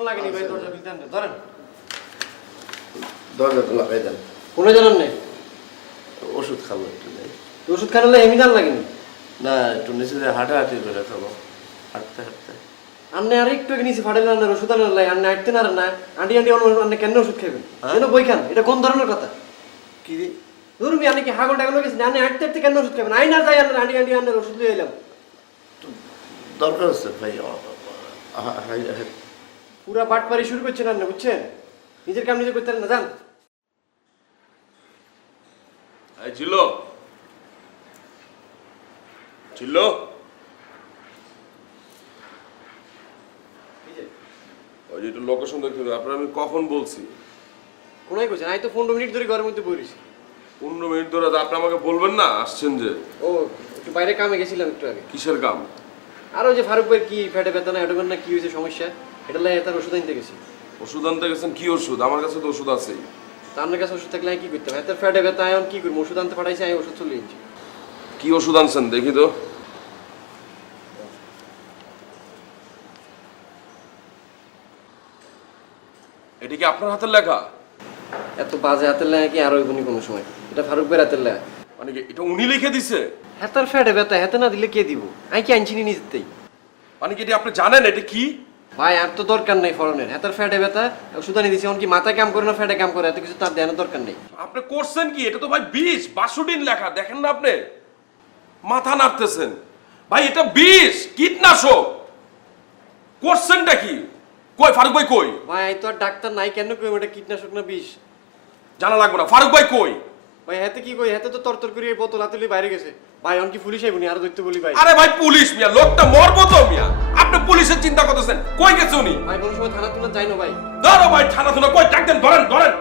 লাগেনি ভাই দরজা খুলতে আনতে। ধরেন। দরজাটা লাগাই দেন। কোনো জানান নেই? ওষুধ খাব একটু নেই ওষুধ খানালে এমনি দান লাগেনি? না একটু নিচে দিয়ে হাঁটাহাঁটি করে খাব হাঁটতে হাঁটতে। আপনি আর একটু নিচে ফাটাইলেন না ওষুধ আনার লাই আপনি হাঁটতে না না আন্টি আন্টি আপনি কেন ওষুধ খাবেন হ্যাঁ? কেন বই খান এটা কোন ধরনের কথা? কি? ধরুন আপনি কি হাগল টাগল গেছেন আপনি হাঁটতে হাঁটতে কেন ওষুধ খাবেন আই না যাই আপনার আন্টি আন্টি আপনার ওষুধ লিয়ে এলাম দরকার আছে ভাই পুরা বাট পারি শুরু করছেন আপনি বুঝছেন? নিজের কাম নিজে করতে না যান। এই চিল্লো চিল্লো ওই যে একটু লোকেশন দেখতে হবে আপনার আমি কখন বলছি? কোনাই করছেন আই তো পনেরো মিনিট ধরে ঘরের মধ্যে বইরিছি। পনেরো মিনিট ধরে আপনি আমাকে বলবেন না আসছেন যে। ও একটু বাইরে কামে গেছিলাম একটু আগে। কিসের কাম? আর ওই যে ফারুক ভাই কি ফেটে ব্যথা না এটা না কি হয়েছে সমস্যা? এটা লাগে তার ওষুধ আনতে গেছি। ওষুধ আনতে গেছেন কি ওষুধ? আমার কাছে তো ওষুধ আছেই তা আপনার কাছে ওষুধ থাকলে আমি কি করতাম? এত ফেটে ব্যথা কি করব? ওষুধ আনতে পাঠাইছি আমি ওষুধ চলে এনেছি কি ওষুধ আনছেন? দেখি তো। এটা কি আপনার হাতের লেখা? এত বাজে হাতের লাগে কি আর ওইগুনি কোনো সময়? এটা ফারুক ভাই হাতের লাগা মানে কি এটা উনি লিখে দিছে? হাতার ফেটে ব্যথা হাতে না দিলে কে দিব? আমি কি আনছি নিজেতেই মানে কি এটা আপনি জানেন? এটা কি? ভাই আর তো দরকার নেই ফরনের হাতার ফেটে ব্যথা ওষুধ আনি দিছি এমনকি মাথা কাম করে না ফেটে কাম করে এত কিছু তার দেওয়ার দরকার নেই। আপনি করছেন কি? এটা তো ভাই বিষ বাসুডিন লেখা দেখেন না আপনি? মাথা নাড়তেছেন। ভাই এটা বিষ কীটনাশক। করছেনটা কি? কই ফারুক ভাই কই? ভাই তো আর ডাক্তার নাই কেন কই ওটা কীটনাশক না বিষ? জানা লাগবে না। ফারুক ভাই কই? ভাই হাতে কি কই? হাতে তো তরতর করে বোতল হাতে বাইরে গেছে। ভাই অন কি পুলিশ আইবনি আর ধরতে বলি ভাই। আরে ভাই পুলিশ মিয়া লোকটা মরবো তো মিয়া। পুলিশের চিন্তা করতেছেন। কই গেছে উনি? ভাই কোনো সময় থানা তুলে যাই না ভাই। ধরো ভাই থানা তুলে কই ডাকতেন ধরেন ধরেন।